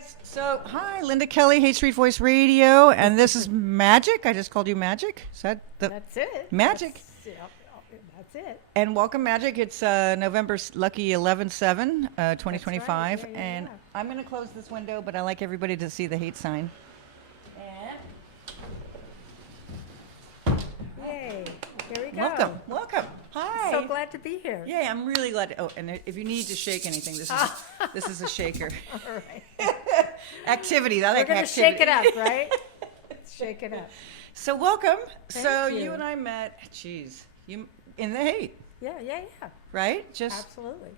Guys, so hi, Linda Kelly, Hate Street Voice Radio, and this is Magic. I just called you Magic. Is that the That's it. Magic? That's it. And welcome, Magic. It's November lucky 11/7, 2025, Right. Yeah, and I'm going to close this window, but I like everybody to see the hate sign. And Yay. Here we go. welcome. Hi. So glad to be here. Yeah, I'm really glad. Oh, and if you need to shake anything, this is a shaker. All right. Activity. I We're like going to activity. shake it up, right? Shake it up. So welcome. Thank You you. and I met. You in the hate, Yeah. right? Just Absolutely.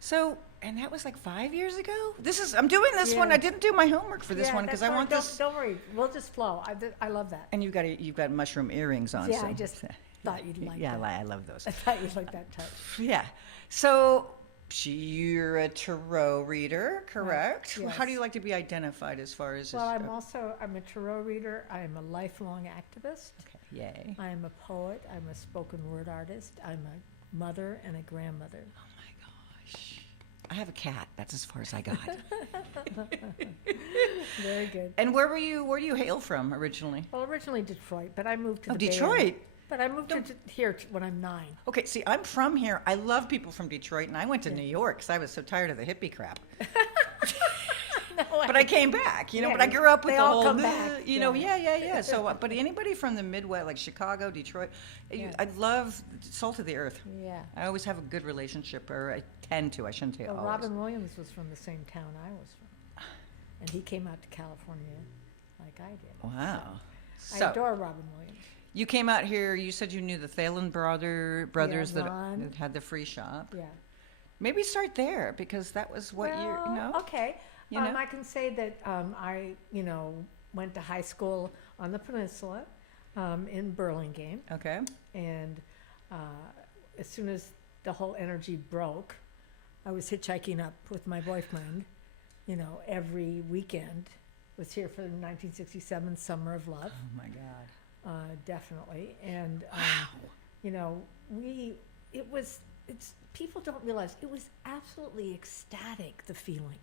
so, and that was like 5 years ago. I'm doing this one. Yeah. I didn't do my homework for this Yeah, one because that's I fine. want don't, this. Don't worry. We'll just flow. I love that. And you've got mushroom earrings on. Yeah, so. I just thought you'd like Yeah, that. I love those. I thought you'd like that touch. Yeah. So you're a tarot reader, correct? Yes. How do you like to be identified as far as? Well, I'm a tarot reader. I'm a lifelong activist. Okay. Yay. I'm a poet. I'm a spoken word artist. I'm a mother and a grandmother. Oh my gosh. I have a cat. That's as far as I got. Very good. And where do you hail from originally? Well, originally Detroit, but I moved to Oh, the Bay Detroit. Area. But I moved here when I'm 9. Okay, see, I'm from here. I love people from Detroit, and I went to New York because I was so tired of the hippie crap. But I came back, Yeah, but I grew up with they the all whole, come back, yeah. So, but anybody from the Midwest, like Chicago, Detroit, I love salt of the earth. Yeah. I always have a good relationship, or I tend to. I shouldn't say Well, always. Robin Williams was from the same town I was from. And he came out to California like I did. Wow. I So, adore Robin Williams. you came out here, you said you knew the Thalen brothers that Ron. had the free shop. Yeah. Maybe start there, because that was what Okay. You know? I can say that I, went to high school on the peninsula in Burlingame. Okay. And as soon as the whole energy broke, I was hitchhiking up with my boyfriend, every weekend. Was here for the 1967 Summer of Love. Oh my God. Definitely. And, people don't realize it was absolutely ecstatic, the feeling.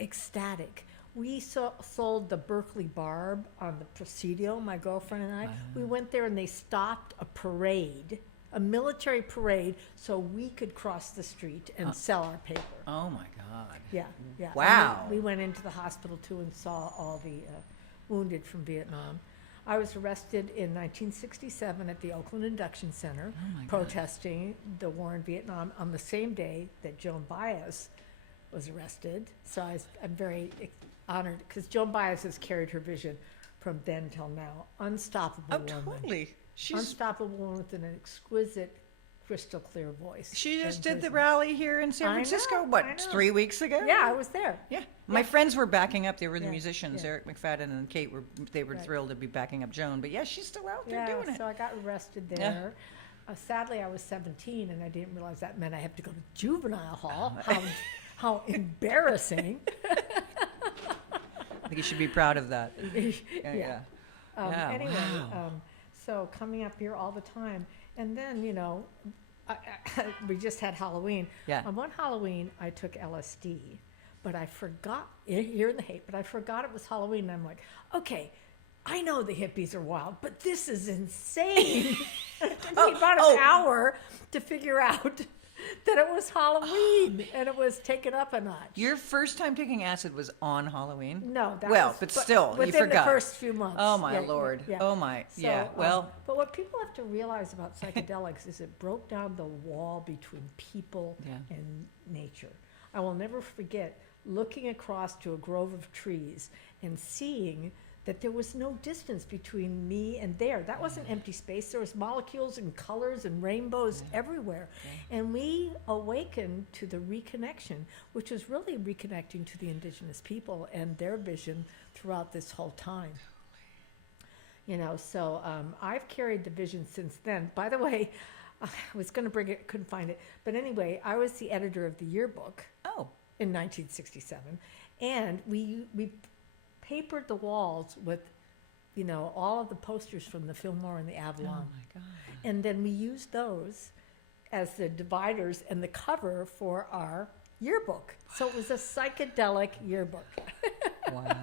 Ecstatic. We sold the Berkeley Barb on the Presidio, my girlfriend and I. We went there and they stopped a parade, a military parade, so we could cross the street and sell our paper. Oh my God. Yeah. Wow. And we went into the hospital too and saw all the wounded from Vietnam. I was arrested in 1967 at the Oakland Induction Center, protesting the war in Vietnam on the same day that Joan Baez was arrested. So I'm very honored because Joan Baez has carried her vision from then till now. Unstoppable Oh, woman. totally. Unstoppable woman with an exquisite, crystal clear voice. She just and did the vision. rally here in San I Francisco, know, what, I know. 3 weeks ago? Yeah, I was there. Yeah. My friends were backing up. They were the Yeah, musicians. yeah. Eric McFadden and Kate were Right. thrilled to be backing up Joan. But yeah, she's still out there doing it. So I got arrested Yeah. there. Sadly, I was 17, and I didn't realize that meant I have to go to juvenile hall. How embarrassing. I think you should be proud of that. Yeah. Yeah, Anyway, wow. so coming up here all the time. And then, we just had Halloween. Yeah. On one Halloween, I took LSD, but I forgot, here in the hate, but I forgot it was Halloween. And I'm like, okay, I know the hippies are wild, but this is insane. It took me about an hour to figure out that it was Halloween, and it was taken up a notch. Your first time taking acid was on Halloween? No, that Well, was, but still, you within forgot. the first few months. Oh my Yeah, Lord. yeah. Oh my. So, Yeah. Well, but what people have to realize about psychedelics is it broke down the wall between people Yeah. and nature. I will never forget looking across to a grove of trees and seeing that there was no distance between me and there. That wasn't empty space. There was molecules and colors and rainbows everywhere. And we awakened to the reconnection, which was really reconnecting to the indigenous people and their vision throughout this whole time. So I've carried the vision since then. By the way, I was going to bring it, couldn't find it. But anyway, I was the editor of the yearbook in 1967. And we papered the walls with, all of the posters from the Fillmore and the Avalon. oh my God. And then we used those as the dividers and the cover for our yearbook. So it was a psychedelic yearbook. Wow.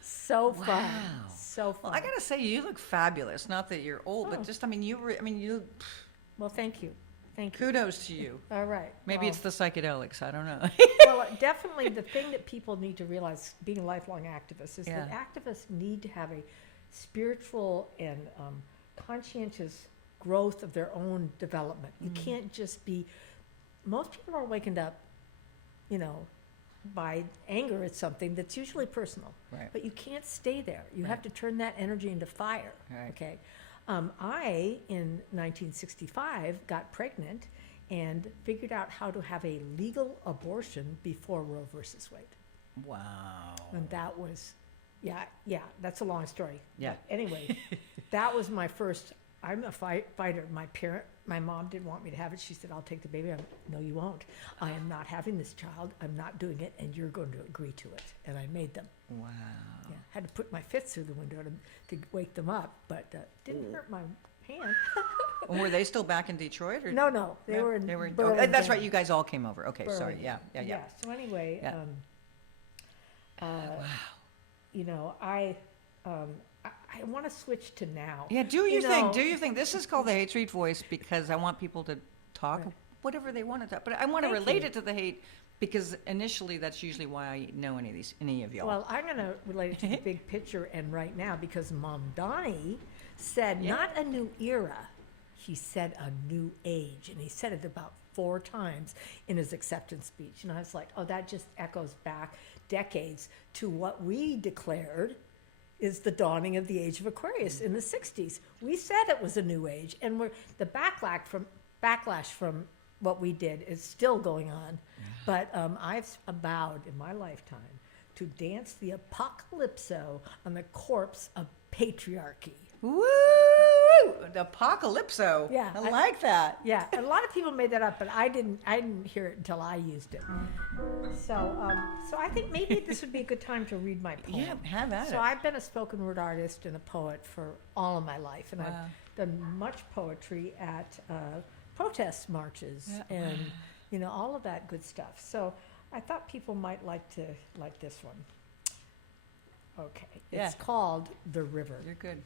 So fun. Wow. So fun. Well, I gotta say, you look fabulous. Not that you're old, Oh. but just, I mean, you, Well, thank you. Thank you. kudos to you. All right. Maybe Well, it's the psychedelics. I don't know. well, definitely the thing that people need to realize being a lifelong activist is that Yeah. activists need to have a spiritual and conscientious growth of their own development. You can't just be, most people are wakened up, by anger at something that's usually personal. Right. But you can't stay there. You Right. have to turn that energy into fire. Right. Okay. I, in 1965, got pregnant and figured out how to have a legal abortion before Roe versus Wade. Wow. And that was, yeah, that's a long story. Yeah. But anyway, that was my first, I'm a fighter. My mom didn't want me to have it. She said, I'll take the baby. No, you won't. I am not having this child. I'm not doing it, and you're going to agree to it. And I made them. Wow. Yeah, had to put my fists through the window to wake them up, but didn't hurt my hand. And were they still back in Detroit? Or? No, they No, were in oh, that's Burlington. right. You guys all came over. Okay, sorry. Burlington. Yeah. So anyway, Yeah. Wow. I want to switch to now. Yeah, do You your thing. know- Do your thing. This is called the Hate Street Voice because I want people to talk Right. whatever they want to talk. But I want to Thank relate you. it to the hate because initially that's usually why I know any of y'all. Well, I'm going to relate it to the big picture and right now because Mom Donnie said not a new era, he said a new age. And he said it about 4 times in his acceptance speech. And I was like, oh, that just echoes back decades to what we declared is the dawning of the age of Aquarius in the 60s. We said it was a new age. And the backlash from what we did is still going on. But I've vowed in my lifetime to dance the apocalypso on the corpse of patriarchy. Woo! The apocalypso. Yeah, I like that. Yeah, a lot of people made that up, but I didn't hear it until I used it. So I think maybe this would be a good time to read my poem. Yeah, have at So it. I've been a spoken word artist and a poet for all of my life, and Wow. I've done much poetry at protest marches Yeah. and all of that good stuff. So I thought people might like this one. Okay, Yeah. it's called The River. You're good.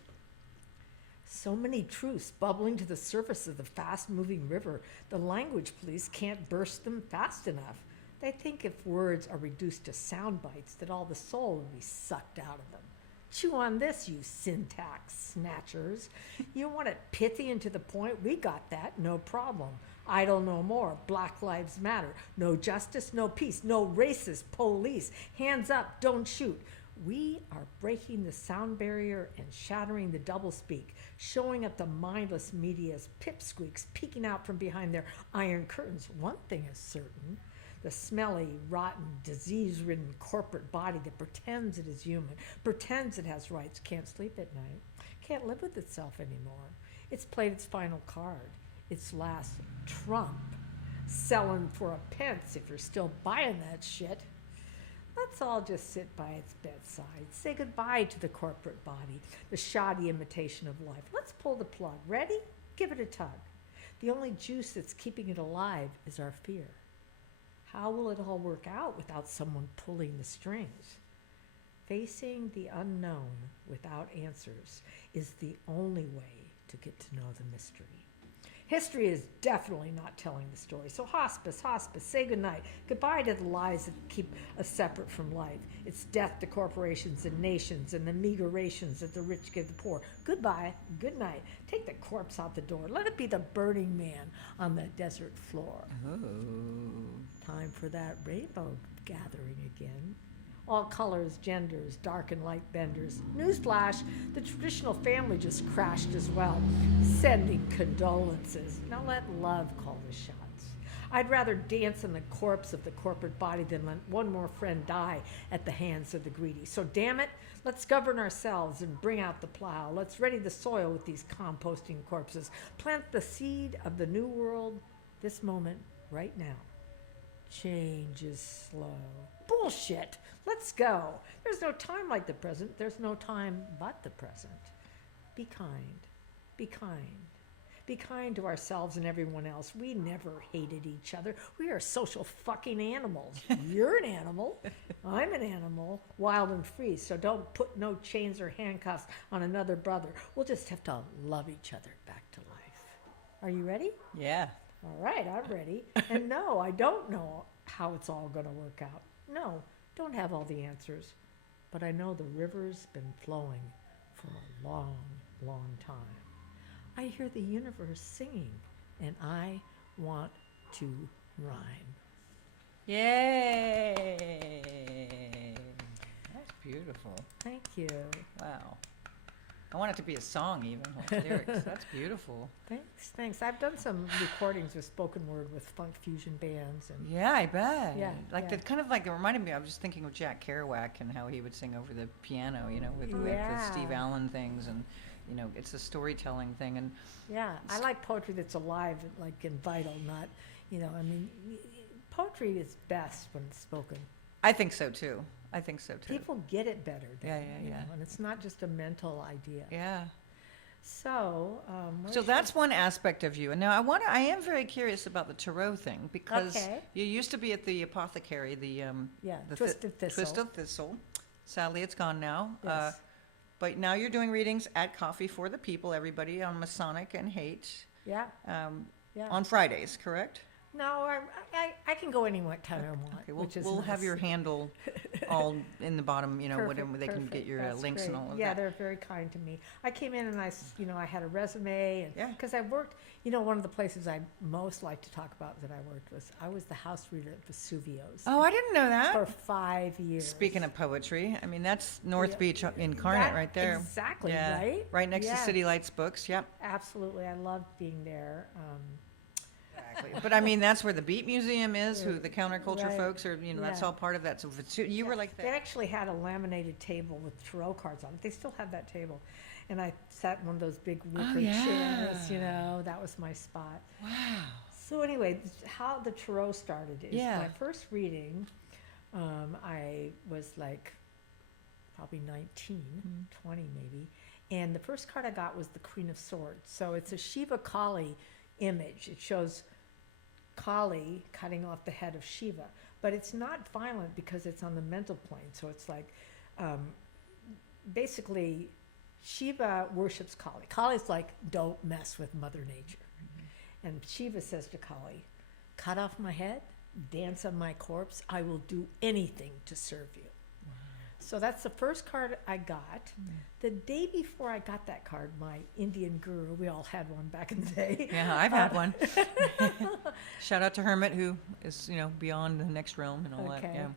So many truths bubbling to the surface of the fast-moving river, the language police can't burst them fast enough. They think if words are reduced to sound bites, that all the soul will be sucked out of them. Chew on this, you syntax snatchers. You want it pithy and to the point? We got that, no problem. Idle no more. Black Lives Matter. No justice, no peace. No racist police. Hands up, don't shoot. We are breaking the sound barrier and shattering the doublespeak, showing up the mindless media's pipsqueaks peeking out from behind their iron curtains. One thing is certain. The smelly, rotten, disease-ridden corporate body that pretends it is human, pretends it has rights, can't sleep at night, can't live with itself anymore. It's played its final card, its last trump, selling for a pence if you're still buying that shit. Let's all just sit by its bedside, say goodbye to the corporate body, the shoddy imitation of life. Let's pull the plug. Ready? Give it a tug. The only juice that's keeping it alive is our fear. How will it all work out without someone pulling the strings? Facing the unknown without answers is the only way to get to know the mystery. History is definitely not telling the story. So hospice, say goodnight. Goodbye to the lies that keep us separate from life. It's death to corporations and nations and the meager rations that the rich give the poor. Goodbye, good night. Take the corpse out the door. Let it be the burning man on the desert floor. Oh. Time for that rainbow gathering again. All colors, genders, dark and light benders. Newsflash, the traditional family just crashed as well. Sending condolences. Now let love call the shots. I'd rather dance on the corpse of the corporate body than let one more friend die at the hands of the greedy. So damn it, let's govern ourselves and bring out the plow. Let's ready the soil with these composting corpses. Plant the seed of the new world this moment, right now. Change is slow. Bullshit. Let's go. There's no time like the present. There's no time but the present. Be kind. Be kind. be kind to ourselves and everyone else. We never hated each other. We are social fucking animals. You're an animal. I'm an animal, wild and free. So don't put no chains or handcuffs on another brother. We'll just have to love each other back to life. Are you ready? Yeah. All right, I'm ready. And no, I don't know how it's all going to work out. No, don't have all the answers. But I know the river's been flowing for a long, long time. I hear the universe singing, and I want to rhyme. Yay! That's beautiful. Thank you. Wow. I want it to be a song even, whole lyrics. That's beautiful. Thanks. I've done some recordings with spoken word with funk fusion bands. And Yeah, I bet. Yeah, Like yeah. that kind of like it reminded me, I was just thinking of Jack Kerouac and how he would sing over the piano, with the Yeah. Steve Allen things, and it's a storytelling thing. And yeah, I like poetry that's alive, like and vital, not, poetry is best when it's spoken. I think so too. People get it better. Then, Yeah. And it's not just a mental idea. Yeah. So, So that's one aspect of you. And now I am very curious about the tarot thing, because Okay. you used to be at the apothecary, the Twisted Thistle. Twisted Thistle. Sadly, it's gone now. Yes. But now you're doing readings at Coffee for the People, everybody, on Masonic and Hate, Yeah. Yeah. on Fridays, correct? No, I can go any time I want. Okay, which is we'll have nice. your handle all in the bottom, Perfect, whatever they can perfect. get your That's links and great. all of Yeah, that. they're very kind to me. I came in and I had a resume, and Yeah. because I worked, one of the places I most like to talk about that I worked I was the house reader at Vesuvio's Oh, I didn't know for that. 5 years. Speaking of poetry, I mean, that's North Yeah. Beach Incarnate That- right there. exactly, Yeah. right? Right next to Yes. City Lights Books, yep. Absolutely, I loved being there. Exactly. But I mean, that's where the Beat Museum is, who the counterculture Right. folks are, that's Yeah. all part of that. So you were like They that. actually had a laminated table with tarot cards on it. They still have that table. And I sat in one of those big wicker chairs, yeah. that was my spot. Wow. So anyway, how the tarot started is Yeah. my first reading, I was like probably 19, 20 maybe. And the first card I got was the Queen of Swords. So it's a Shiva Kali image. It shows Kali cutting off the head of Shiva. But it's not violent because it's on the mental plane. So it's like, basically, Shiva worships Kali. Kali's like, don't mess with Mother Nature. And Shiva says to Kali, cut off my head, dance on my corpse, I will do anything to serve you. Wow. So that's the first card I got. The day before I got that card, my Indian guru, we all had one back in the day. Yeah, I've had one. Shout out to Hermit, who is, beyond the next realm and all that. Okay. Yeah.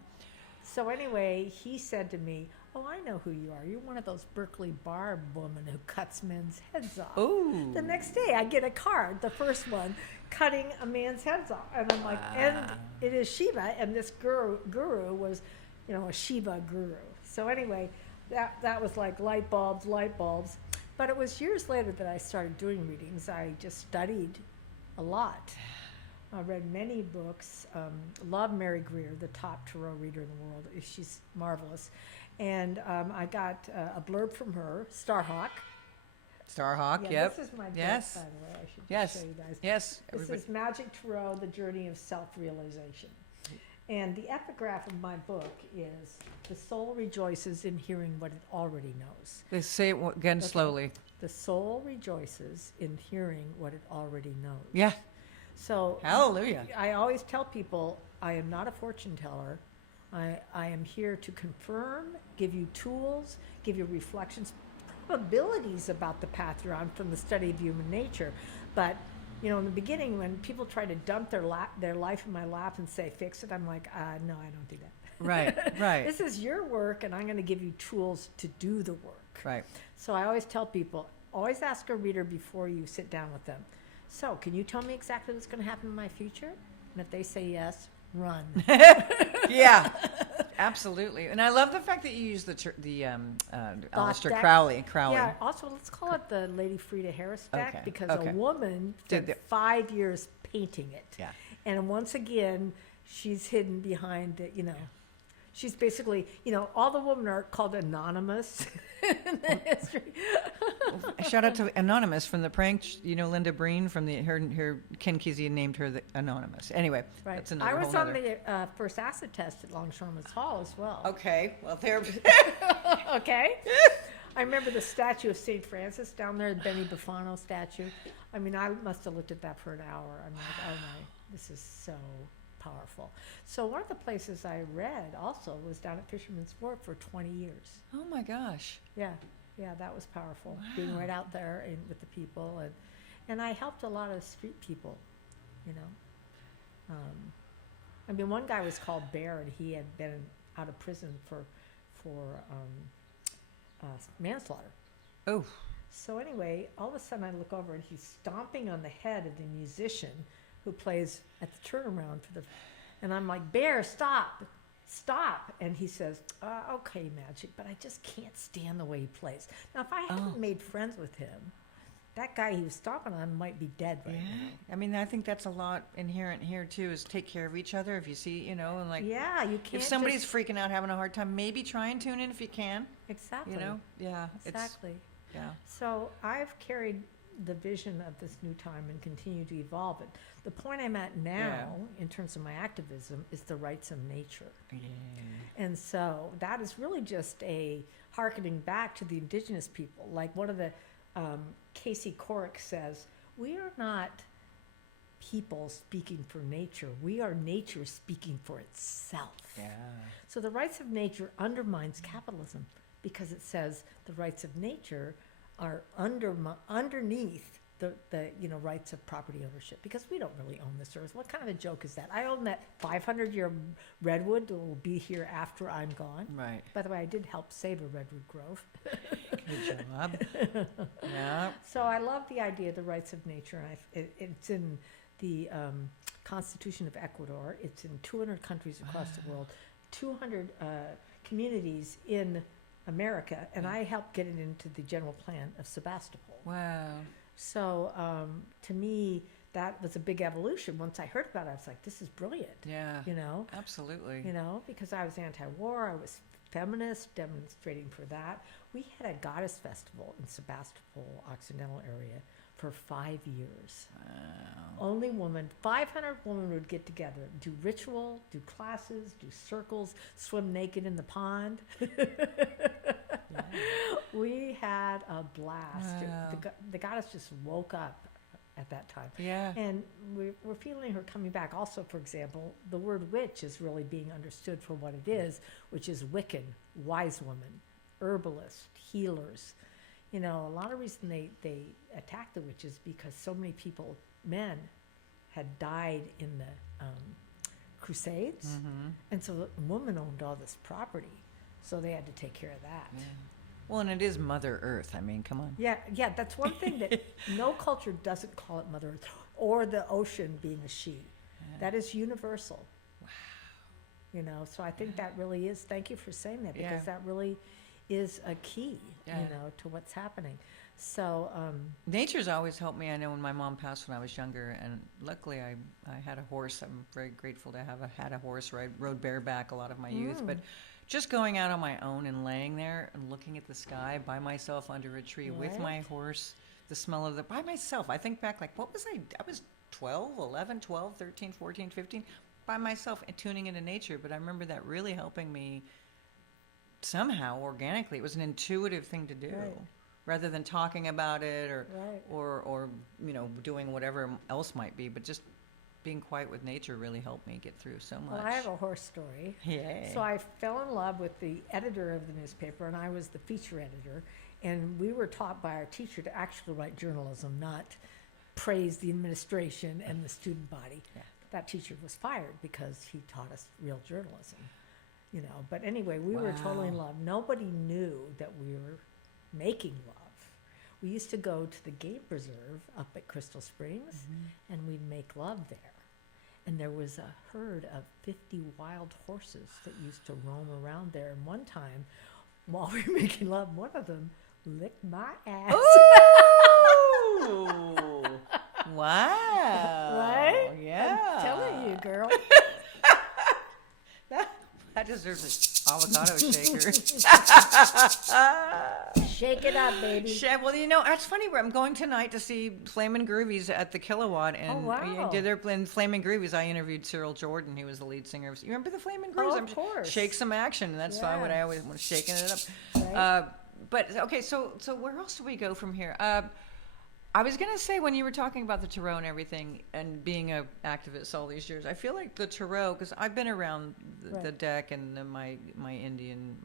So anyway, he said to me, oh, I know who you are. You're one of those Berkeley Barb women who cuts men's heads off. Ooh. The next day, I get a card, the first one, cutting a man's heads off. And I'm like, and it is Shiva, and this guru was, a Shiva guru. So anyway, that was like light bulbs. But it was years later that I started doing readings. I just studied a lot. I read many books. Love Mary Greer, the top tarot reader in the world. She's marvelous. And I got a blurb from her, Starhawk. Starhawk, Yeah, yep. This is my book, Yes. by the way. I should just Yes. show you guys. Yes. This is Magic Tarot, The Journey of Self-Realization. And the epigraph of my book is, the soul rejoices in hearing what it already knows. They say it again Okay. slowly. The soul rejoices in hearing what it already knows. Yeah. So Hallelujah. I always tell people, I am not a fortune teller. I am here to confirm, give you tools, give you reflections, probabilities about the path you're on from the study of human nature. But, in the beginning, when people try to dump their life in my lap and say, fix it, I'm like, no, I don't do that. Right. This is your work, and I'm going to give you tools to do the work. Right. So I always tell people, always ask a reader before you sit down with them. So, can you tell me exactly what's going to happen in my future? And if they say yes, run. Yeah. Absolutely. And I love the fact that you use the Aleister deck. Crowley. Yeah, also, let's call it the Lady Frida Harris deck, Okay, because okay. a woman Did spent the- 5 years painting it. Yeah. And once again, she's hidden behind, She's basically, all the women are called anonymous in the history. Shout out to Anonymous from the prank. Linda Breen from her Ken Kesey named her the Anonymous. Anyway, Right. that's another I was whole on nother. the first acid test at Longshoremen's Hall as well. Okay, well there. Okay. I remember the statue of St. Francis down there, the Benny Buffano statue. I mean, I must have looked at that for an hour. I'm like, oh my, this is so powerful. So one of the places I read also was down at Fisherman's Wharf for 20 years. Oh my gosh. Yeah, that was powerful. Wow. Being right out there with the people, and I helped a lot of street people, I mean, one guy was called Bear, and he had been out of prison for manslaughter. Oh. So anyway, all of a sudden I look over and he's stomping on the head of the musician who plays at the turnaround and I'm like, Bear, stop. And he says, okay, Magick, but I just can't stand the way he plays. Now, if I hadn't made friends with him, that guy he was stomping on might be dead right now. I mean, I think that's a lot inherent here too, is take care of each other. If you see, and like, Yeah, you can't if somebody's freaking out, having a hard time, maybe try and tune in if you can. Exactly. Yeah. Exactly. Yeah. So I've carried the vision of this new time and continue to evolve it. The point I'm at now, in terms of my activism, is the rights of nature. Yeah. And so that is really just a hearkening back to the indigenous people. Like one of the, Casey Corick says, we are not people speaking for nature. We are nature speaking for itself. Yeah. So the rights of nature undermines capitalism because it says the rights of nature are underneath the rights of property ownership, because we don't really own this earth. What kind of a joke is that? I own that 500-year redwood that will be here after I'm gone. Right. By the way, I did help save a redwood grove. Good job. Yeah. So I love the idea of the rights of nature. And it's in the Constitution of Ecuador. It's in 200 countries across the world, 200 communities in America, and I helped get it into the general plan of Sebastopol. Wow. So to me, that was a big evolution. Once I heard about it, I was like, this is brilliant. Yeah. Absolutely. Because I was anti-war, I was feminist, demonstrating for that. We had a goddess festival in Sebastopol, Occidental area, for 5 years. Wow. Only women, 500 women would get together, do ritual, do classes, do circles, swim naked in the pond. We had a blast. Wow. The goddess just woke up at that time. Yeah. And we're feeling her coming back. Also, for example, the word witch is really being understood for what it is, which is Wiccan, wise woman, herbalist, healers. A lot of reason they attacked the witches because so many people, men, had died in the Crusades. Mm-hmm. And so the woman owned all this property. So they had to take care of that. Yeah. Well, and it is Mother Earth. I mean, come on. Yeah, that's one thing that no culture doesn't call it Mother Earth, or the ocean being a she. Yeah. That is universal. Wow. So I think that really is, thank you for saying that, because that really is a key, to what's happening. So nature's always helped me. I know when my mom passed when I was younger, and luckily I had a horse. I'm very grateful to have had a horse. Rode bareback a lot of my youth, but just going out on my own and laying there and looking at the sky by myself under a tree with my horse, the smell of by myself. I think back, like, what was I was 11, 12, 13, 14, 15, by myself and tuning into nature. But I remember that really helping me somehow organically. It was an intuitive thing to do. Right. Rather than talking about it or doing whatever else might be, but just being quiet with nature really helped me get through so much. Well, I have a horse story. Yay. So I fell in love with the editor of the newspaper, and I was the feature editor. And we were taught by our teacher to actually write journalism, not praise the administration and the student body. Yeah. That teacher was fired because he taught us real journalism. But anyway, we were totally in love. Nobody knew that we were making love. We used to go to the game preserve up at Crystal Springs, and we'd make love there. And there was a herd of 50 wild horses that used to roam around there. And one time, while we were making love, one of them licked my ass. Ooh! Wow! Right? Yeah. I'm telling you, girl. That deserves an avocado shaker. Shake it up, baby. Well, it's funny. I'm going tonight to see Flamin' Groovies at the Kilowatt, and wow. in Flamin' Groovies, I interviewed Cyril Jordan. He was the lead singer. You remember the Flamin' Groovies? Of course. Shake some action. That's why what I always want, shaking it up. Right. But okay, so where else do we go from here? I was gonna say, when you were talking about the tarot and everything, and being an activist all these years, I feel like the tarot, because I've been around the deck and my Indian,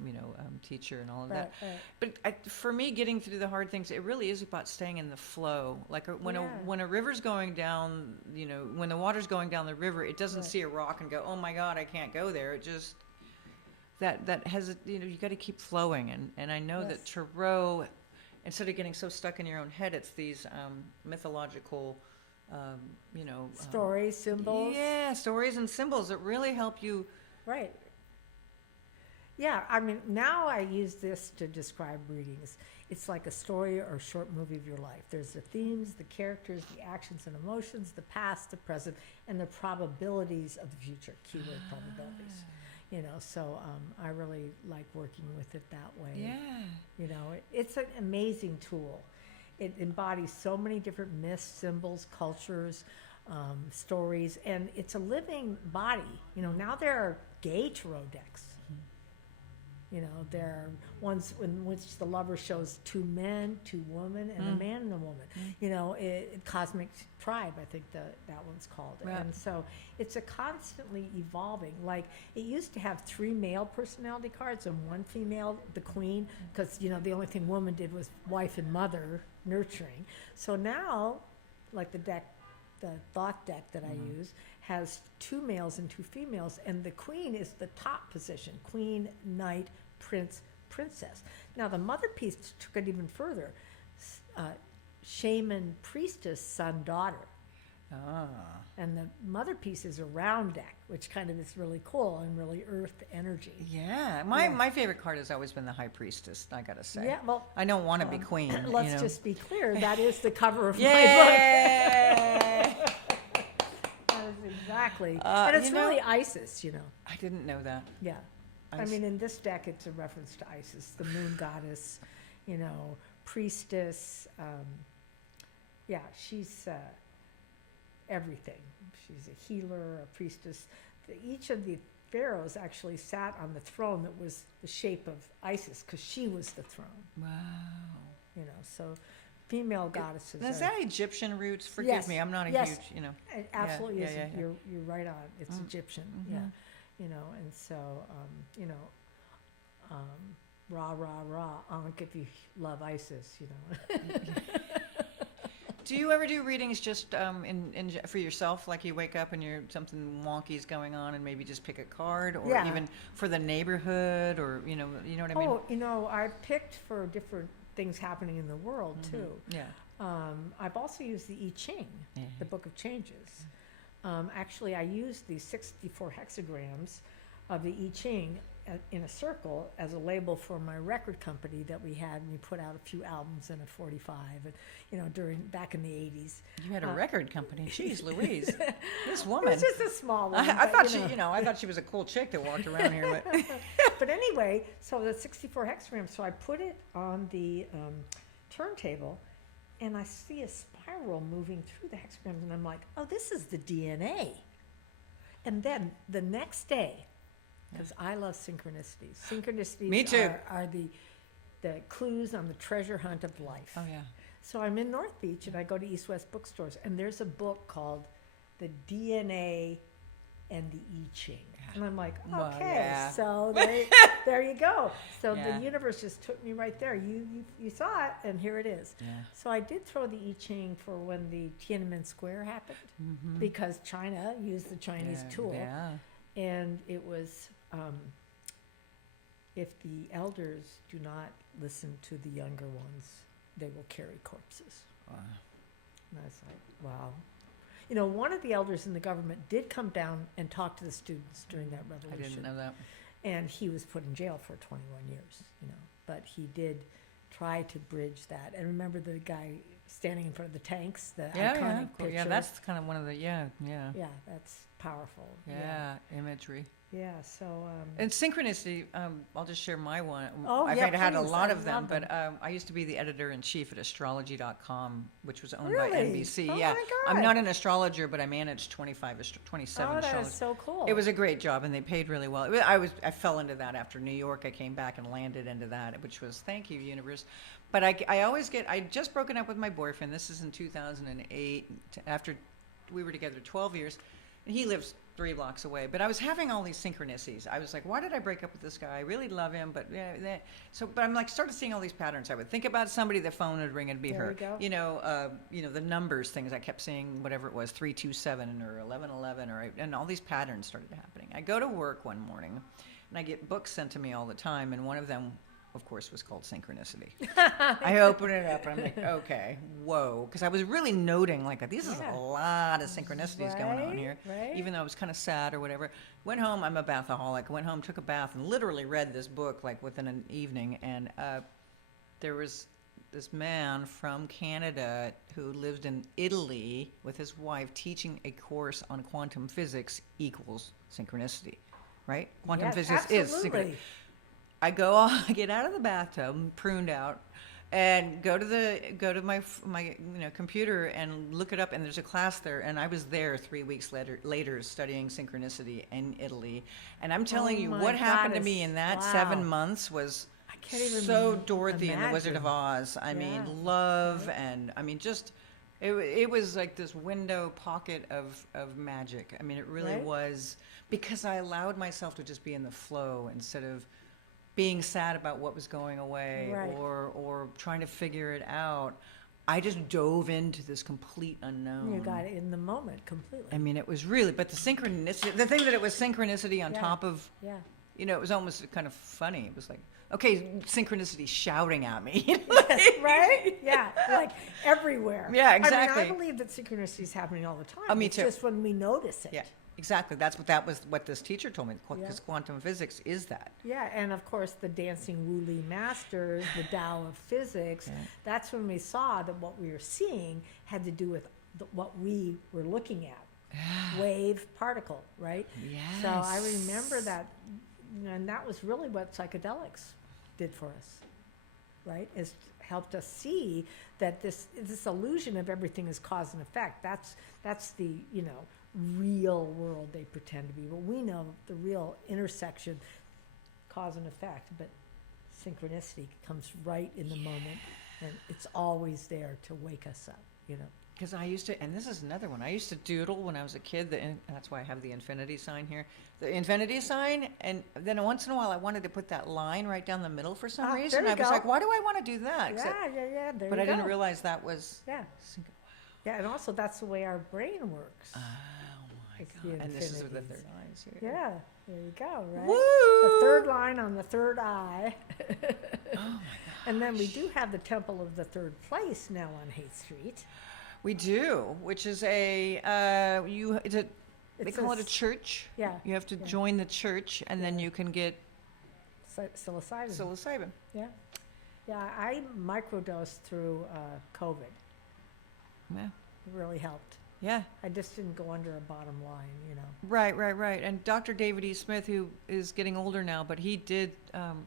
teacher and all of that. Right. But for me, getting through the hard things, it really is about staying in the flow. Like when a river's going down, when the water's going down the river, it doesn't see a rock and go, oh my God, I can't go there. It just that has you got to keep flowing, and I know that tarot, instead of getting so stuck in your own head, it's these mythological, stories, symbols. Yeah, stories and symbols that really help you. Right. Yeah, I mean, now I use this to describe readings. It's like a story or short movie of your life. There's the themes, the characters, the actions and emotions, the past, the present, and the probabilities of the future. Keyword probabilities. So I really like working with it that way. Yeah. It's an amazing tool. It embodies so many different myths, symbols, cultures, stories, and it's a living body. Now there are gay tarot decks. There are ones in which the lover shows two men, two women, and a man and a woman. Cosmic Tribe, I think that one's called. Right. And so it's a constantly evolving. Like, it used to have 3 male personality cards and 1 female, the queen, because, the only thing woman did was wife and mother, nurturing. So now, like the thought deck that I use, has 2 males and 2 females, and the queen is the top position: queen, knight, prince, princess. Now the mother piece took it even further: shaman, priestess, son, daughter. And the mother piece is a round deck, which kind of is really cool and really earth energy. Yeah, my favorite card has always been the High Priestess, I gotta say. Yeah, well, I don't want to be queen. Let's just be clear, that is the cover of my book. That is exactly. And it's really Isis, I didn't know that. Yeah. I mean, in this deck, it's a reference to Isis, the moon goddess, priestess. She's everything. She's a healer, a priestess. Each of the pharaohs actually sat on the throne that was the shape of Isis, because she was the throne. Wow. So female goddesses. Is that Egyptian roots? Forgive me, I'm not a huge, It absolutely is. Yeah. You're right on. It's Egyptian. Yeah. And so, rah, rah, rah, Ankh if you love Isis, Do you ever do readings just for yourself, like you wake up and something wonky's going on and maybe just pick a card, or even for the neighborhood, or you know what I mean? I picked for different things happening in the world too. Yeah. I've also used the I Ching, the Book of Changes. Actually, I used the 64 hexagrams of the I Ching in a circle as a label for my record company that we had, and we put out a few albums and a 45, and back in the 80s. You had a record company. Jeez Louise. This woman. It's just a small one. I thought I thought she was a cool chick that walked around here, but but anyway, so the 64 hexagrams, so I put it on the turntable, and I see a spiral moving through the hexagrams, and I'm like, oh, this is the DNA. And then the next day, because I love synchronicities. Synchronicities Me too. Are the clues on the treasure hunt of life. Oh, yeah. So I'm in North Beach, and I go to East West bookstores, and there's a book called The DNA and the I Ching. And I'm like, okay, so there you go. So the universe just took me right there. You saw it, and here it is. Yeah. So I did throw the I Ching for when the Tiananmen Square happened, because China used the Chinese tool. Yeah. And it was, if the elders do not listen to the younger ones, they will carry corpses. Wow. And I was like, wow. One of the elders in the government did come down and talk to the students during that revolution. I didn't know that. And he was put in jail for 21 years, But he did try to bridge that. And remember the guy standing in front of the tanks, the iconic picture? Yeah, that's kind of one of the, Yeah, that's powerful. Yeah, imagery. Yeah. So. And synchronicity, I'll just share my one. Oh, I've yeah, had a please. lot I of them, love but I used to be the editor-in-chief at astrology.com, which was owned by Really? NBC. Oh, Yeah, my I'm God. not an astrologer, but I managed 27 Oh, that astrologers. is so cool. It was a great job, and they paid really well. I fell into that after New York. I came back and landed into that, which was thank you, universe. But I just broken up with my boyfriend. This is in 2008. After we were together 12 years, and he lives 3 blocks away. But I was having all these synchronicities. I was like, why did I break up with this guy? I really love him, but but I'm like started seeing all these patterns. I would think about somebody, the phone would ring, it'd be There her. you go. The numbers things. I kept seeing whatever it was, 327 or 1111, and all these patterns started happening. I go to work one morning, and I get books sent to me all the time, and one of them, of course, was called Synchronicity. I open it up and I'm like, okay, whoa. Because I was really noting, like, these is a lot of synchronicities going on here. Right. Even though I was kind of sad or whatever. Went home, I'm a bathaholic. Went home, took a bath, and literally read this book, like, within an evening. And there was this man from Canada who lived in Italy with his wife teaching a course on quantum physics equals synchronicity, right? Quantum Yes, physics is absolutely. synchronicity. I get out of the bathtub, pruned out, and go to my computer and look it up. And there's a class there, and I was there 3 weeks later studying synchronicity in Italy. And I'm telling you, my what happened to goddess. me in that Wow. 7 months was I can't even so Dorothy and the Wizard of imagine. Oz. I mean, Yeah. love and I mean just. It was like this window pocket of magic. I mean, it really Right. was, because I allowed myself to just be in the flow instead of being sad about what was going away Right. or trying to figure it out. I just dove into this complete unknown. You got it in the moment completely. I mean, it was really, but the synchronicity, the thing that it was synchronicity on Yeah. top of, Yeah. it was almost kind of funny. It was like, okay, synchronicity shouting at me. Right? Yeah. Like everywhere. Yeah, I exactly. mean, I believe that synchronicity is happening all the time. Oh, me It's too. just when we notice it. Yeah, exactly. That was what this teacher told me, because Yeah. quantum physics is that. Yeah, and of course the dancing Wooly masters, the Tao of physics. Yeah. That's when we saw that what we were seeing had to do with what we were looking at, wave, particle, right? Yes. So I remember that, and that was really what psychedelics did for us, right? Is helped us see that this illusion of everything is cause and effect. That's the real world they pretend to be, but we know the real intersection, cause and effect. But synchronicity comes right in the moment, and it's always there to wake us up. Because I used to, and this is another one, I used to doodle when I was a kid, that's why I have the infinity sign here. The infinity sign, and then once in a while I wanted to put that line right down the middle for some there reason. you I was go. like, why do I want to do that? Yeah. There But you I didn't go. realize that was. Yeah, yeah, and also that's the way our brain works. Oh my It's the God. And this is with the infinities. third eyes here. Yeah, there you go, right? Woo! The third line on the third eye. Oh my God. And then we do have the Temple of the Third Place now on Haight Street. We do, which is they It's call a it a s- church. Yeah, You have to yeah. join the church, and then you can get Psilocybin. psilocybin. Yeah. Yeah, I microdosed through COVID. Yeah. It really helped. Yeah. I just didn't go under a bottom line. Right. And Dr. David E. Smith, who is getting older now, but he did,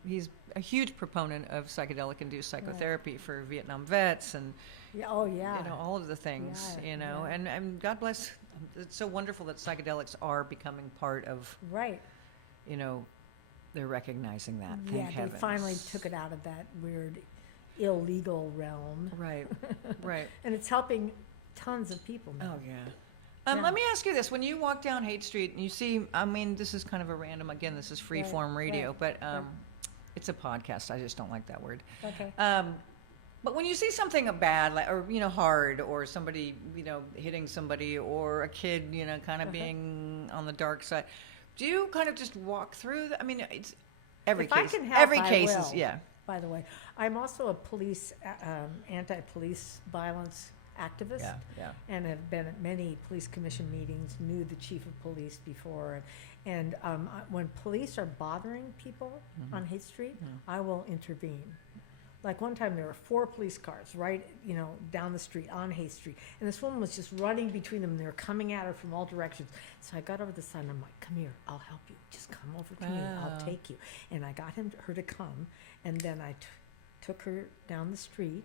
he's a huge proponent of psychedelic-induced psychotherapy for Vietnam vets and, Yeah. Oh, yeah. all of the things, Yeah. and God bless, it's so wonderful that psychedelics are becoming part of, Right. they're recognizing that. Yeah, Thank heavens. they finally took it out of that weird illegal realm. Right. And it's helping tons of people now. Oh, yeah. Yeah. Let me ask you this. When you walk down Haight Street and you see, this is kind of a random, again, this is free form radio, but it's a podcast. I just don't like that word. Okay. But when you see something bad, like, or, hard, or somebody, hitting somebody, or a kid, kind of being on the dark side, do you kind of just walk through? It's every If I case. can help, Every I case will. is, yeah. By the way, I'm also a police, anti-police violence activist. Yeah. And have been at many police commission meetings, knew the chief of police before. And when police are bothering people on Haight Street, I will intervene. Like one time there were 4 police cars right, down the street on Hay Street. And this woman was just running between them and they were coming at her from all directions. So I got over the side and I'm like, come here, I'll help you. Just come over to me, I'll Wow. take you. And I got her to come. And then I took her down the street,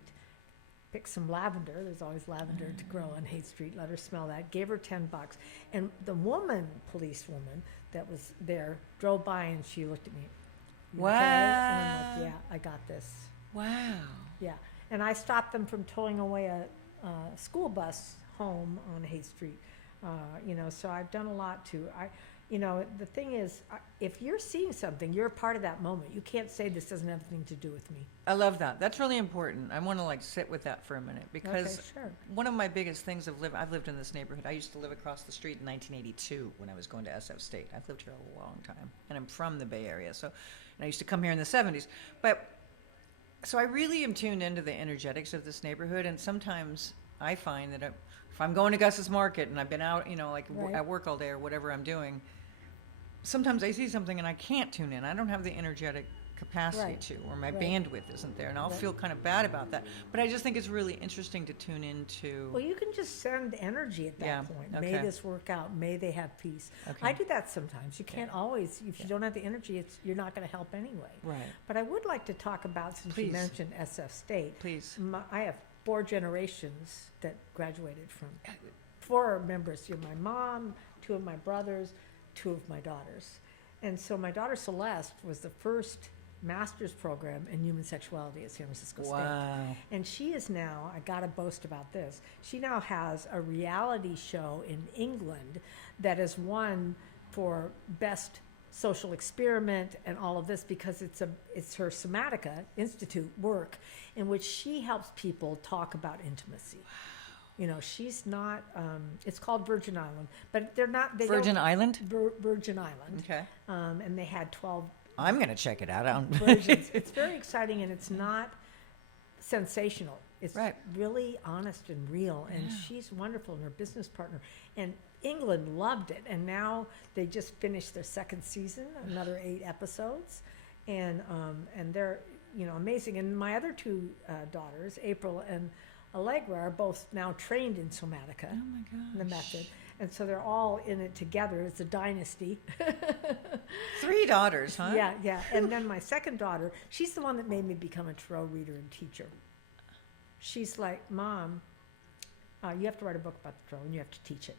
picked some lavender. There's always lavender to grow on Hay Street. Let her smell that. Gave her $10. And the policewoman that was there, drove by and she looked at me. "You okay?" And I'm like, yeah, I got this. Wow. Yeah. And I stopped them from towing away a school bus home on Hay Street. So I've done a lot too. The thing is, if you're seeing something, you're a part of that moment. You can't say this doesn't have anything to do with me. I love that. That's really important. I want to sit with that for a minute because Okay, sure. one of my biggest things I've lived in this neighborhood. I used to live across the street in 1982 when I was going to SF State. I've lived here a long time, and I'm from the Bay Area. And I used to come here in the 70s. So I really am tuned into the energetics of this neighborhood, and sometimes I find that if I'm going to Gus's Market and I've been out, Right. at work all day or whatever I'm doing, sometimes I see something and I can't tune in. I don't have the energetic capacity Right. to, or my Right. bandwidth isn't there, and I'll Right. feel kind of bad about that. But I just think it's really interesting to tune into. Well, you can just send energy at that Yeah, point. okay. May this work out. May they have peace. Okay. I do that sometimes. You can't always, if you don't have the energy, you're not going to help anyway. Right. But I would like to talk about, since Please. you mentioned SF State, Please. I have 4 generations that graduated from 4 members. You're my mom, 2 of my brothers, 2 of my daughters. And so my daughter Celeste was the first master's program in human sexuality at San Francisco State. Wow. And she is now, I gotta boast about this, she now has a reality show in England that has won for best social experiment and all of this because it's her Somatica Institute work in which she helps people talk about intimacy. She's not, it's called Virgin Island, but they're not, Virgin Island? Virgin Island. Okay. And they had 12 I'm going to check it out. versions. It's very exciting and it's not sensational. It's Right. really honest and real. And she's wonderful and her business partner. And England loved it. And now they just finished their 2nd season, another 8 episodes. And they're, amazing. And my other 2 daughters, April and Allegra, are both now trained in Somatica, Oh my gosh. the method. And so they're all in it together. It's a dynasty. 3 daughters, huh? Yeah, yeah. And then my second daughter, she's the one that made me become a tarot reader and teacher. She's like, Mom, you have to write a book about the tarot and you have to teach it.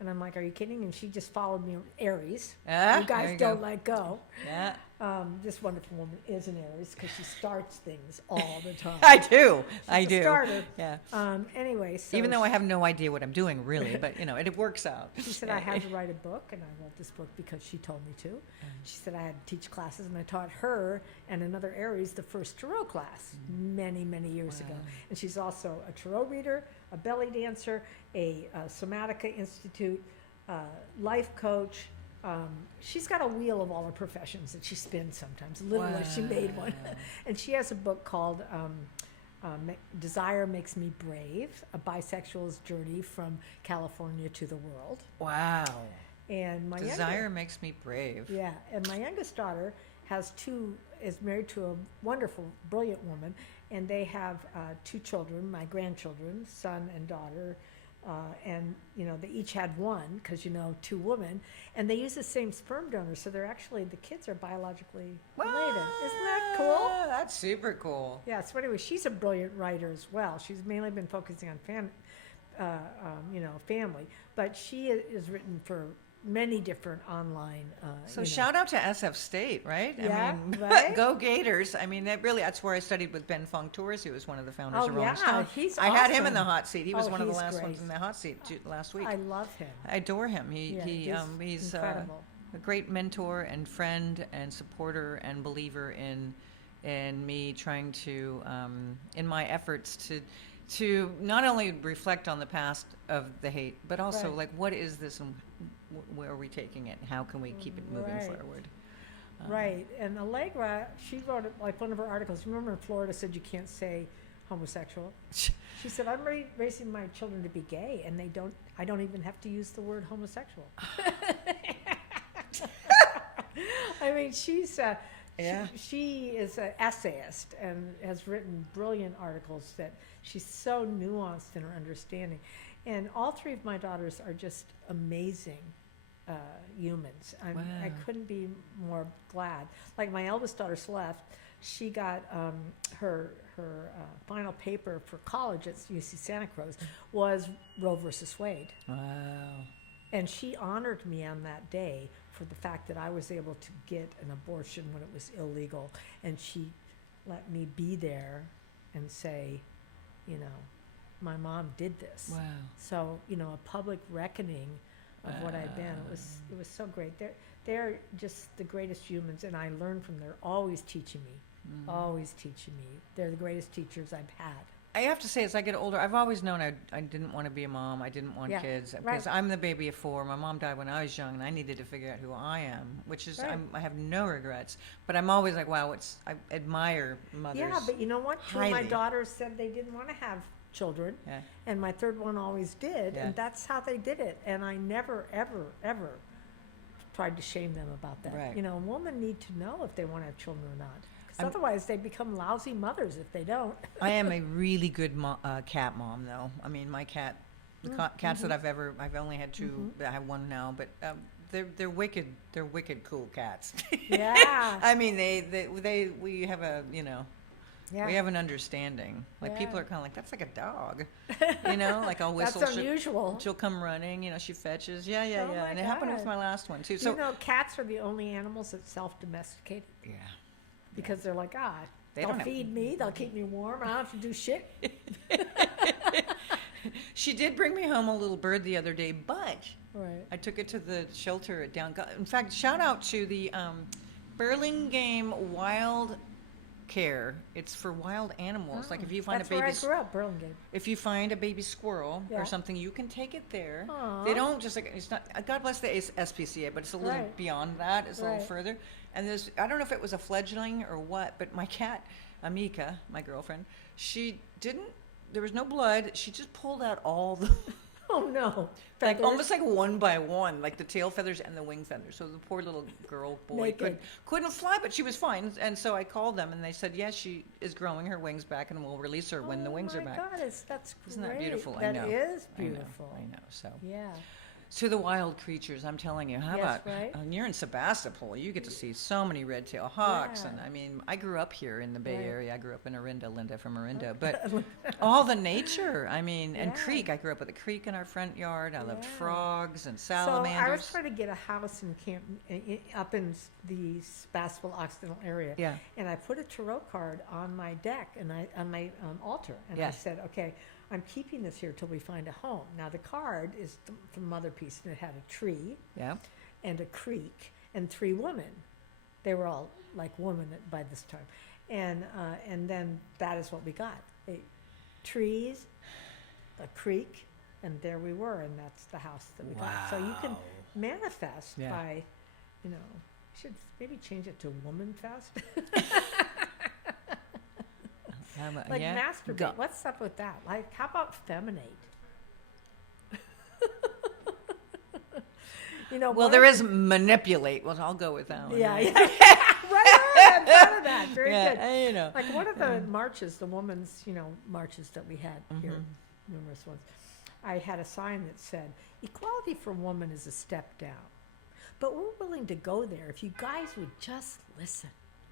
And I'm like, are you kidding? And she just followed me, Aries. Ah, You guys there you don't go. let go. Yeah. This wonderful woman is an Aries because she starts things all the time. I do. I She's a do. starter. Yeah. Anyway, so Even though I have no idea what I'm doing, really, but it works out. she said I had to write a book, and I wrote this book because she told me to. She said I had to teach classes, and I taught her and another Aries the first tarot class many, many years ago. And she's also a tarot reader, a belly dancer, a Somatica Institute life coach. She's got a wheel of all her professions that she spins sometimes. Literally, she made one. And she has a book called Desire Makes Me Brave, a bisexual's journey from California to the world. Wow. And my Desire makes me brave. yeah, and my youngest daughter is married to a wonderful, brilliant woman, and they have 2 children, my grandchildren, son and daughter, and they each had 1 because 2 women, and they use the same sperm donor, so they're actually, the kids are biologically related. Isn't that cool? That's super cool. Yeah. So anyway, she's a brilliant writer as well. She's mainly been focusing on family, but she is written for many different online. So shout out to SF State, right? Yeah, I mean, right? Go Gators. I mean, that's where I studied with Ben Fong Tours, who was one of the founders Oh, of Rolling yeah, Stone. he's I had him in awesome. the hot seat. He was Oh, one of the he's last great. ones in the hot seat last week. I love him. I adore him. Yeah, He's incredible. a great mentor and friend and supporter and believer in me trying to in my efforts to not only reflect on the past of the hate, but also Right. like what is this and where are we taking it? How can we keep it moving Right. forward? Right. And Allegra, she wrote it, like one of her articles. Remember in Florida said you can't say homosexual. She said, I'm raising my children to be gay, and I don't even have to use the word homosexual. I mean, she's Yeah. She is an essayist and has written brilliant articles that she's so nuanced in her understanding. And all three of my daughters are just amazing humans. I Wow. couldn't be more glad. Like my eldest daughter, Celeste, she got her final paper for college at UC Santa Cruz was Roe versus Wade. Wow. And she honored me on that day for the fact that I was able to get an abortion when it was illegal. And she let me be there and say, you know, my mom did this. Wow. So, you know, a public reckoning of what I'd been. It was so great. They're just the greatest humans, and I learn from them. They're always teaching me, always teaching me. They're the greatest teachers I've had. I have to say, as I get older, I've always known I didn't want to be a mom. I didn't want Yeah, kids right. because I'm the baby of 4. My mom died when I was young, and I needed to figure out who I am, which is Right. I have no regrets. But I'm always like, wow, I admire mothers. Yeah, but you know what? Two of my highly. daughters said they didn't want to have children, Yeah. and my third one always did, Yeah. and that's how they did it. And I never, ever, ever tried to shame them about that. Right. You know, women need to know if they want to have children or not, because I'm- otherwise they become lousy mothers if they don't. I am a really good cat mom, though. I mean, my cat, the cats that I've only had 2. I have 1 now, but they're wicked. They're wicked cool cats. Yeah. I mean, we have a Yeah. we have an understanding. Like people Yeah. are kind of like, that's like a dog, like I'll whistle. That's unusual. She'll come running. She fetches. Yeah, Oh my and it happened with God. my last one too. So You know, cats are the only animals that self-domesticated yeah. because they're like, They they'll don't have- feed me, they'll keep me warm, I don't have to do shit. She did bring me home a little bird the other day, but Right. I took it to the shelter at down. In fact, shout out to the Burlingame Wild Care. It's for wild animals. Like if you find That's a baby, where I grew up, Burlingame. if you find a baby squirrel Yeah. or something, you can take it there. Aw. They don't just like it's not. God bless the SPCA, but it's a little Right. beyond that. It's a little Right. further. And there's I don't know if it was a fledgling or what, but my cat Amika, my girlfriend, she didn't. There was no blood. She just pulled out all the. Oh no. Like Feathers? almost like one by one, like the tail feathers and the wing feathers. So the poor little girl boy Naked. couldn't fly, but she was fine. And so I called them, and they said, yes, she is growing her wings back, and we'll release her when the wings are back. Oh my God, that's great. Isn't that beautiful? I That know. is I know, beautiful. I know. So Yeah. to the wild creatures, I'm telling you. How Yes, about right? and you're in Sebastopol? You get to see so many red-tailed hawks, Yeah. and I mean, I grew up here in the Bay Right. Area. I grew up in Orinda, Linda from Orinda, but all the nature. I mean, and Yeah. creek. I grew up with a creek in our front yard. I loved Yeah. frogs and So I salamanders. was trying to get a house in Camp up in the Sebastopol Occidental area. Yeah. And I put a tarot card on my deck and on my altar, and I Yes. said, okay, I'm keeping this here till we find a home. Now the card is from Mother Peace, and it had a tree Yeah. and a creek and 3 women. They were all like women by this time, and then that is what we got: trees, a creek, and there we were, and that's the house that we got. So you can Wow. manifest Yeah. by, should maybe change it to Woman Fest, How about- like yeah? masturbate. Go- What's up with that? Like, how about feminate? Well, one there of is manipulate. Well, I'll go with that one. Yeah, yeah. right. I'm proud of that. Very Yeah, good. Like one of the marches, the women's, marches that we had here, Mm-hmm. numerous ones, I had a sign that said, equality for women is a step down. But we're willing to go there if you guys would just listen.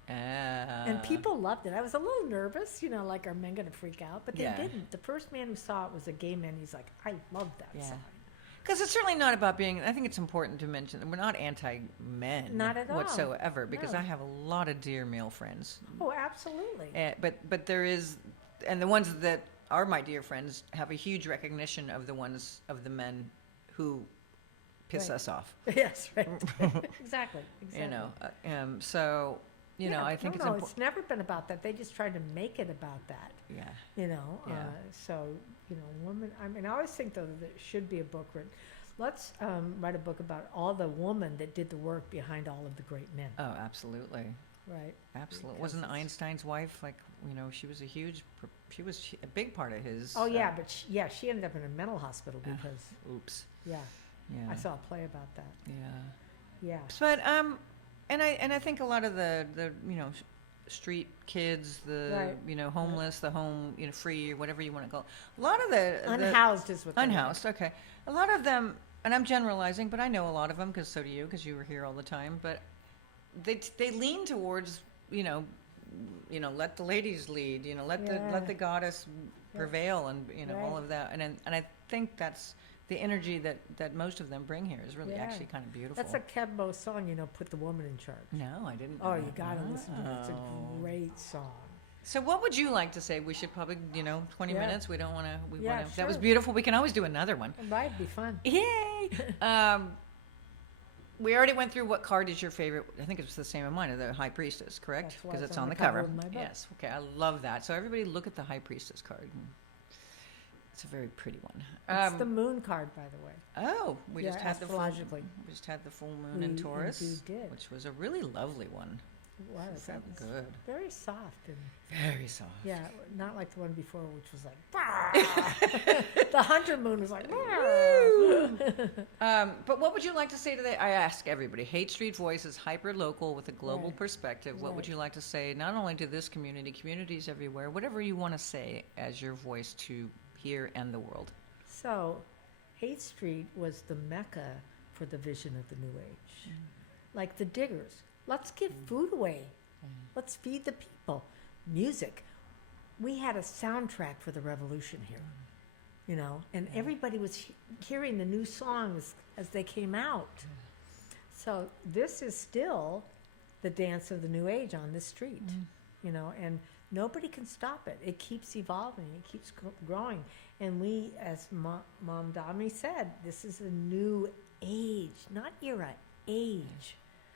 And people loved it. I was a little nervous, like, are men going to freak out? But they Yeah. didn't. The first man who saw it was a gay man. He's like, I love that Yeah. sign. Because it's certainly not about being. I think it's important to mention that we're not anti-men Not at all. whatsoever. Because No. I have a lot of dear male friends. Oh, absolutely. But there is, and the ones that are my dear friends have a huge recognition of the men who piss Right. us off. Yes, right. Exactly. So Yeah, I think no, it's no, important. it's never been about that. They just tried to make it about that, Yeah. Yeah. Yeah. Women, I always think, though, that there should be a book written. Let's write a book about all the women that did the work behind all of the great men, Oh, absolutely. right? Absolutely. Because Wasn't it's- Einstein's wife she was she was a big part of his. Oh, yeah, but she ended up in a mental hospital because, Oops. yeah, Yeah. I saw a play about that. Yeah. Yeah. But And I think a lot of the street kids, the Right. homeless, the home free or whatever you want to call it. A lot of the Unhoused is what they are. unhoused. Okay, a lot of them, and I'm generalizing, but I know a lot of them because so do you, because you were here all the time. But they lean towards let the ladies lead. Let the goddess prevail, and all Right. of that. And I think that's the energy that most of them bring here is really Yeah. actually kind of beautiful. That's a Kebbo song, put the woman in charge. No, I didn't. Oh, know you that. gotta listen to it. It's a Oh. great song. So what would you like to say? We should probably, 20 Yeah. minutes. We don't want to. We Yeah, want to. That was sure. beautiful. We can always do another one. It might be fun. Yay! We already went through what card is your favorite. I think it's the same as mine, the High Priestess, correct? That's why Because it's on the cover. of my book. Yes. Okay, I love that. So everybody look at the High Priestess card. It's a very pretty one. It's the moon card, by the way. Oh, we just had the full. astrologically. We just had the full moon We in Taurus, indeed did. which was a really lovely one. It was. Felt That was good. very soft and Very soft. yeah, not like the one before, which was like "Bah!" The hunter moon was like "Bah!" But what would you like to say today? I ask everybody. Hate Street Voice is hyper local with a global Right. perspective. What would Right. you like to say, not only to this community, communities everywhere, whatever you want to say as your voice to here and the world? So, Haight Street was the mecca for the vision of the New Age. Like the Diggers. Let's give food away. Let's feed the people. Music. We had a soundtrack for the revolution here, and everybody was hearing the new songs as they came out. So this is still the dance of the New Age on this street, and nobody can stop it. It keeps evolving. It keeps growing. And we, as Mom Dami said, this is a new age, not era, age.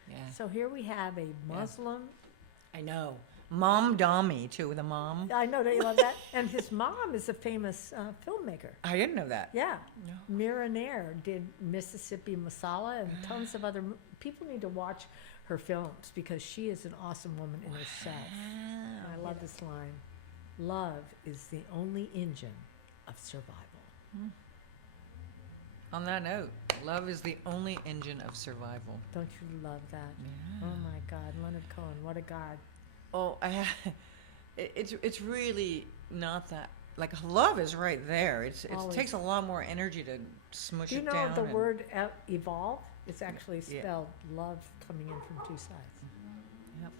Yeah. So here we have a Muslim. I know. Mom Dami, too, the mom. I know, don't you love that? And his mom is a famous filmmaker. I didn't know that. Yeah. No. Mira Nair did Mississippi Masala and tons of other. People need to watch her films because she is an awesome woman in herself. And I love this line. Love is the only engine of survival. On that note, love is the only engine of survival. Don't you love that? Yeah. Oh my God, Leonard Cohen, what a God. Oh, it's really not that. Like, love is right there. It Always. takes a lot more energy to smush Do you it know down. the and- word evolve? It's actually Yeah. spelled love coming in from two sides. Yep.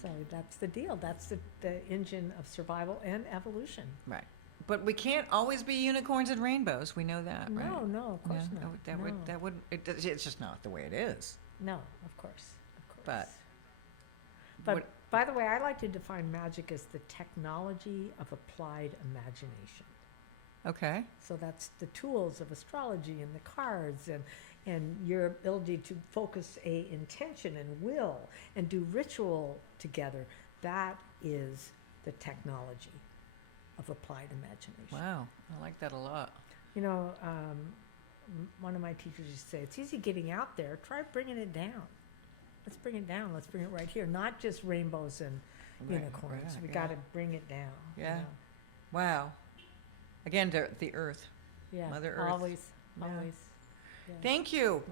So that's the deal. That's the engine of survival and evolution. Right. But we can't always be unicorns and rainbows. We know that, right? No, of course Yeah, not. That No. would. It's just not the way it is. No, of course. But But by the way, I like to define magic as the technology of applied imagination. okay. So that's the tools of astrology and the cards and your ability to focus a intention and will and do ritual together. That is the technology of applied imagination. Wow, I like that a lot. One of my teachers used to say, it's easy getting out there. Try bringing it down. Let's bring it down. Let's bring it right here. Not just rainbows and Right, unicorns. right, We yeah. got to bring it down. Yeah. Wow. Again, the earth. Yeah. Mother Earth. Always. Yeah. Always. Yeah. Thank you.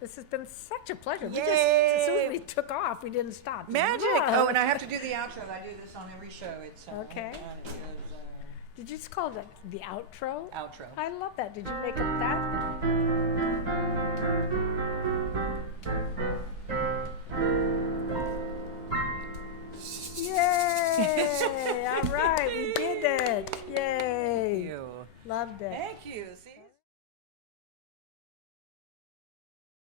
This has been such a pleasure. We Yay! just, as soon as we took off, we didn't stop. Magic. Whoa. Oh, and I have to do the outro. I do this on every show. It's Okay. it is, Did you just call it the outro? outro. I love that. Did you make up that? Yay! All right, we did it. Yay! Thank you. Loved it. Thank you. See